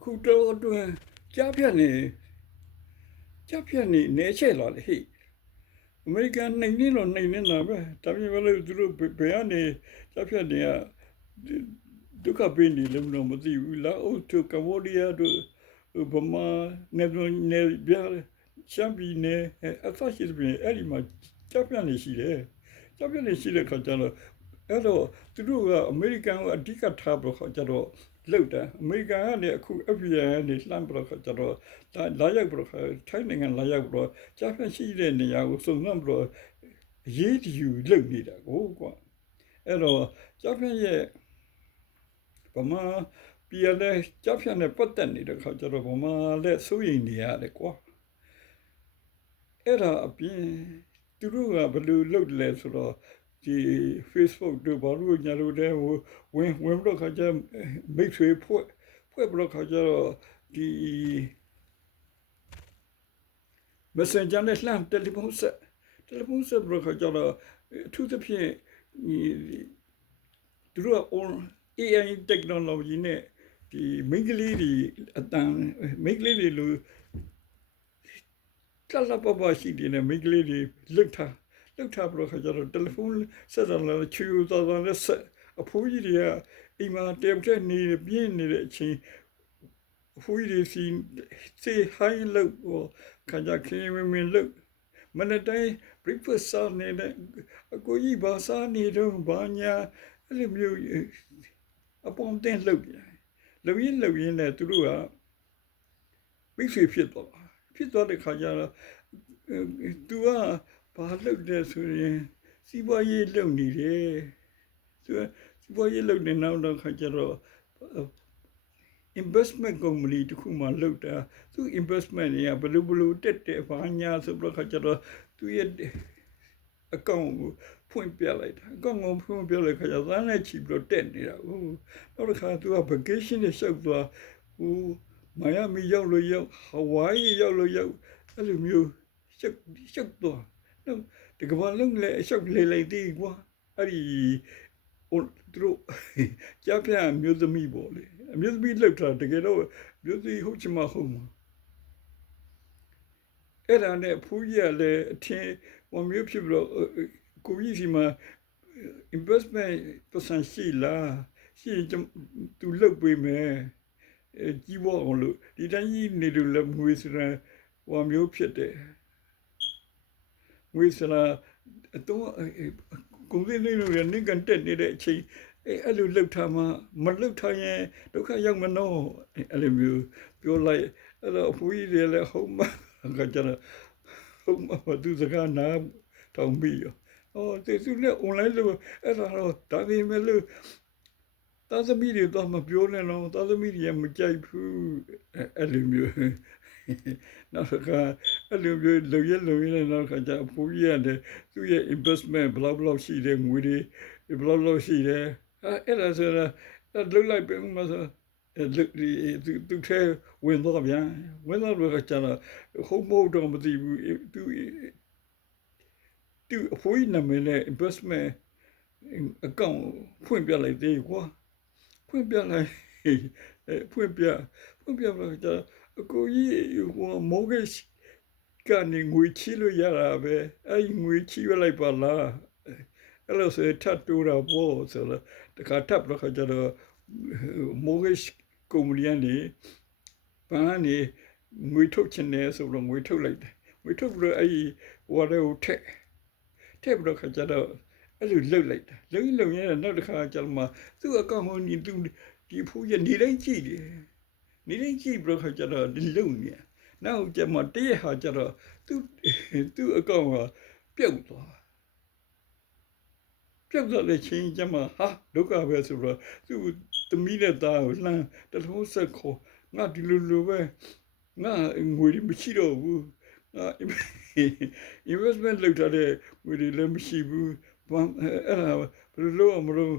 အခုတော့တွင်ကြားဖြတ်နေနေချဲ့လာလေဟိအမေရိကန်နိုင်နေတော့နိုင်နေတာပဲဒါပေမဲ့သူတို့ဘယ်ကနေကြားဖြတ်နေရဒုက္ခပေးနေလို့တော့မသိဘူးလာအိုတိုကမ္ဘောဒီးယားတို့ဗမာနေပြချမ်ပီနေအသရှိတဲ့အဲ့ဒီမှာကြားဖြတ်နေရှိတယ်ကြားဖြတ်နေရှိတဲ့ခါကျတော့အဲ့တော့သူတို့ကအမေရိကန်ကိုအဓိကထားပြီးခါကျတော့လောက်တာအမေရိကန်ကနေအခု FBI ကနေလှမ်းပြီးခါကျတော့လာရောက်ပြီးထိုင်းနိုင်ငံလာရောက်ပြီးကြားဖြတ်ရှိတဲ့နေရာကိုစုံစမ်းပြီးရေးတယူလုပ်နေတာကိုကွာအဲ့တော့ကြားဖြတ်ရဲ့ဗမာပြည်လဲကြားဖြတ်နဲ့ပတ်သက်နေတဲ့ခါကျတော့ဗမာလဲစိုးရိမ်နေရတယ်ကွာအဲ့ဒါအပြင်သူတို့ကဘယ်လိုလုပ်လဲဆိုတော့ဒီ Facebook တို့ဘာလို့ညာလို့တဲ့ဝင်ဘလော့ခါကျမိတ်ဆွေဖွဲ့ဘလော့ခါကျတော့ဒီ Messenger နဲ့လှမ်းတယ်လီဖုန်းဆက်ဘလော့ခါကျတော့အထူးသဖြင့်သူတို့က AI technology နဲ့ဒီမိန်းကလေးတွေအတန်မိန်းကလေးတွေလိုတလပပရှိတဲ့မိန်းကလေးတွေလွတ်ထားပြီးတော့ခါကျတော့တယ်လီဖုန်းဆက်တယ်လို့ချူသွားတယ်ဆက်အဖိုးကြီးတွေကအိမ်မှာတယောက်တည်းနေပြင်းနေတဲ့အချိန်အဖိုးကြီးတွေစီဟိုင်းလို့ခါကြခင်းမင်းလို့မနေ့တိုင်း breakfast စားနေတဲ့အကိုကြီးဘာစားနေတော့ဘာညာအဲ့လိုမျိုးအပေါင်းတင်လုပ်ရင်းနဲ့သူတို့ကမိတ်ဆွေဖြစ်သွားတဲ့ခါကျတော့သူကဘာလုပ်တယ်ဆိုရင်စီးပွားရေးလုပ်နေတယ်သူကစီးပွားရေးလုပ်နေနောက်ခါကျတော့ investment company တခုမှလုပ်တာသူ investment တွေကဘလို့တက်တယ်ဘာညာဆိုတော့ခါကျတော့သူရဲ့အကောင့်ကိုဖွင့်ပြလိုက်တာအကောင့်ကိုဖွင့်ပြလိုက်ခါကျတော့သားနဲ့ချီပြီးတော့တက်နေတာနောက်တစ်ခါသူက vacation နဲ့ရှောက်သွားမိုင်ယာမီရောက်လို့ရောက်ဟဝိုင်းရောက်လို့ရောက်အဲ့လိုမျိုးရှောက်သွားနော်ဒီကမ္ဘာလုံးလည်းရှောက်လေလိုက်သေးကွာအဲ့ဒီသူတို့ကြားပြမျိုးသမီးပေါ့လေအမျိုးသမီးလောက်တာတကယ်တော့မျိုးသမီးဟုတ်ချင်မှဟုတ်မှာအဲ့ဒါနဲ့ဖူးကြီးကလည်းအထင်မျိုးဖြစ်ပြီးတော့ကိုကြီးစီမှာ investment ပတ်စံရှိလားရှိရင်သူလုပ်ပေးမယ်ကြီးပေါ်အောင်လို့ဒီတိုင်းကြီးနေလို့လည်းငွေစရာမျိုးဖြစ်တယ်ငွေစရာတော့ကုန်စည်လေးတွေနေကန်တက်နေတဲ့အချိန်အဲ့လိုလှုပ်ထားမှမလှုပ်ထားရင်ဒုက္ခရောက်မနှောအဲ့လိုမျိုးပြောလိုက်အဲ့တော့အဖိုးကြီးတွေလည်းဟုတ်မှကကြတော့ဟုတ်မှသူစကားနားထောင်ပြီးတေသူနဲ့ online လို့အဲ့တော့ဒါပေမဲ့လို့သားသမီးတွေတော့မပြောနဲ့တော့သားသမီးတွေကမကြိုက်ဘူးအဲ့လိုမျိုးနောက်ကအဲ့လိုမျိုးလုံရနောက်ခါကျအဖိုးကြီးရတယ်သူ့ရဲ့ investment ဘလောက်ရှိတယ်ငွေတွေဘလောက်ရှိတယ်အဲ့ဒါဆိုတော့လုံလိုက်ပြန်မှာဆိုသူထဲဝင်တော့ဗျာဝင်တော့ကျတော့ဟုတ်မဟုတ်တော့မသိဘူးသူအဖိုးကြီးနာမည်နဲ့ investment account ဖွင့်ပြလိုက်သေးကွာဖွင့်ပြတော့ကျအကိုကြီးmortgage ကနေငွေချီလို့ရတာပဲအဲ့ငွေချီရလိုက်ပါလားအဲ့လိုဆိုထပ်တိုးတာပေါ့ဆိုတော့တခါထပ်တော့ကျတော့ mortgage company ကနေဘာနေငွေထုတ်ချင်တယ်ဆိုတော့ငွေထုတ်လိုက်တယ်ငွေထုတ်ပြီးတော့အဲ့ဟိုတွေကိုထည့်ပြီးတော့ခါကျတော့အဲ့လိုလှုပ်လိုက်တာလုံရနောက်တစ်ခါကျမှသူ့အကောင့်ကိုဒီဖူးရနေတိုင်းကြည့်တယ်နေတိုင်းကြည့်ပြီးတော့ခါကျတော့ဒီလုံနေနောက်ကျမှတည့်ဟာကျတော့သူ့အကောင့်ကပြုတ်သွားတဲ့ချင်းကျမှဟာဒုက္ခပဲဆိုတော့သူ့သမီးနဲ့သားကိုလှမ်းတလုံးဆက်ခေါ်ငါဒီလိုပဲငါငွေမရှိတော့ဘူးinvestment လုပ်ထားတဲ့ငွေတွေလည်းမရှိဘူးအဲ့ဒါဘယ်လိုမလို့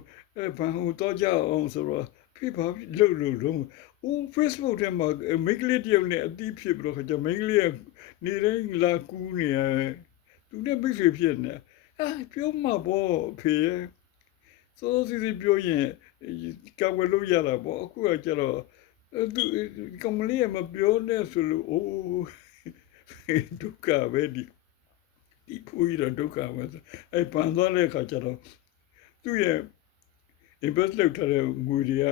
ဘာလို့တော့ကြအောင်ဆိုတော့ဖိပါလို့Facebook ထဲမှာမိန်းကလေးတယောက်နဲ့အတီးဖြစ်ပြီးတော့ခါကျမိန်းကလေးကနေတိုင်းလာကူးနေရတယ်သူနဲ့မိတ်ဆွေဖြစ်နေပြောမှာပေါ့ဖေစိုးစီပြောရင်ကဝယ်လို့ရတာပေါ့အခုကကျတော့ သူကမလေးမပြောနဲ့ဆိုလို့အိုးဒုက္ခပဲဒီဖူးရဒုက္ခပဲအဲ့ပန်သွားတဲ့အခါကျတော့သူ့ရဲ့ invest လုပ်ထားတဲ့ငွေတွေက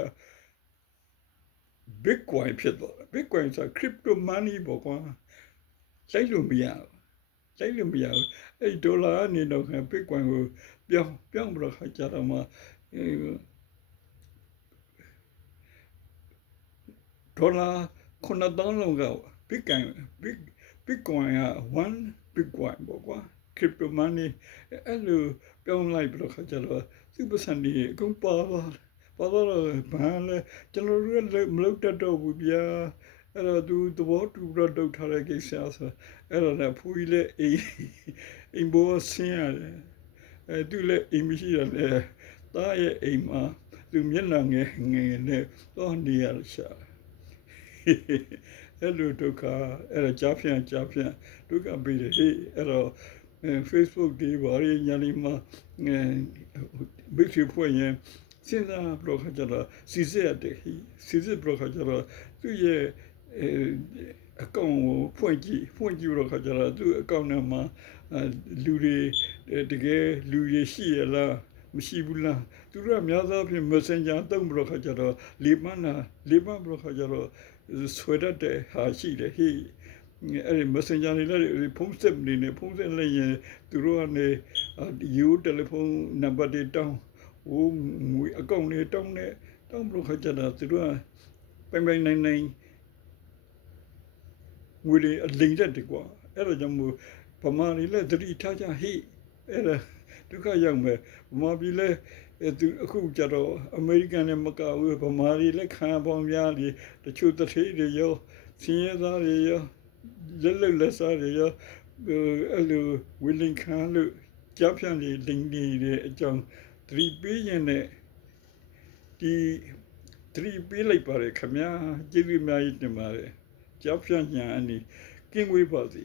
Bitcoin ဖြစ်သွားတယ် Bitcoin ဆို crypto money ပေါ့ကွာလိုက်လို့မရဘူးအဲ့ဒေါ်လာအနေတော့ Bitcoin ကိုပြောင်းပြီးတော့ခါကြတော့မှဒေါ်လာ9000လောက်က Bitcoin က1 Bitcoin ပေါ့ကွာ crypto money အဲ့လိုပြောင်းလိုက်ပြီးတော့ခါကြတော့သူ့ပတ်စံတွေအကုန်ပါတော့ဘာလဲကျွန်တော်တို့လည်းမလုပ်တတ်တော့ဘူးဗျာအဲ့တော့သူသဘောတူပြီးတော့လုပ်ထားတဲ့ကိစ္စဆိုအဲ့တော့လည်းဖူးကြီးလည်းအိမ်ဘောဆင်းရတယ်အဲ့သူလည်းအိမ်မရှိရတယ်တားရဲ့အိမ်မှာသူမျက်နှာငယ်နဲ့တော့နေရရှာအဲ့လိုဒုက္ခအဲ့တော့ကြားဖြန့်ဒုက္ခပေးတယ်ဟေးအဲ့တော့ Facebook ဒီဘာရညာလီမှာဘိတ်ဖွင့်ရင်စဉ်းစားပြီးတော့ခါကြတော့စီစစ်ပြီးတော့ခါကြတော့သူ့ရဲ့အကောင့်ကိုဖွင့်ကြည့်ပြီးတော့ခါကြတော့သူ့အကောင့်ထဲမှာလူတွေတကယ်လူတွေရှိရလားမရှိဘူးလားသူတို့ကများသောအားဖြင့် Messenger သုံးပြီးတော့ခါကြတော့လေပန်းပြီးတော့ခါကြတော့ဆွဲတတ်တဲ့ဟာရှိတယ်ဟေးအဲ့ဒီ Messenger တွေလည်းဖုန်းဆက်လိုက်ရင်သူတို့ကနေယူတယ်လီဖုန်းနံပါတ်တွေတောင်းငွေအကောင့်တွေတောင်းပြီးတော့ခါကြတော့သူတို့ကပိုင်နိုင်ငွေတွေအလိမ်တက်တယ်ကွာအဲ့ဒါကြောင့်မို့ဗမာတွေလည်းသတိထားကြဟိအဲ့ဒါဒုက္ခရောက်မယ်ဗမာပြည်လည်းသူအခုကြတော့အမေရိကန်နဲ့မကဘူးဗမာတွေလည်းခံပေါင်းများတယ်တချို့တထေးတွေရောစင်းရဲသားတွေရောလက်စားတွေရောအဲ့လိုဝီလင်ခံလို့ကြားဖြန့်နေလိမ်နေတဲ့အကြောင်းသတိပေးရင်လည်းဒီသတိပေးလိုက်ပါလေခမညာကျေးဇူးအများကြီးတင်ပါတယ်ကြားဖြန့်ညာအနေကင်းဝေးပါစေ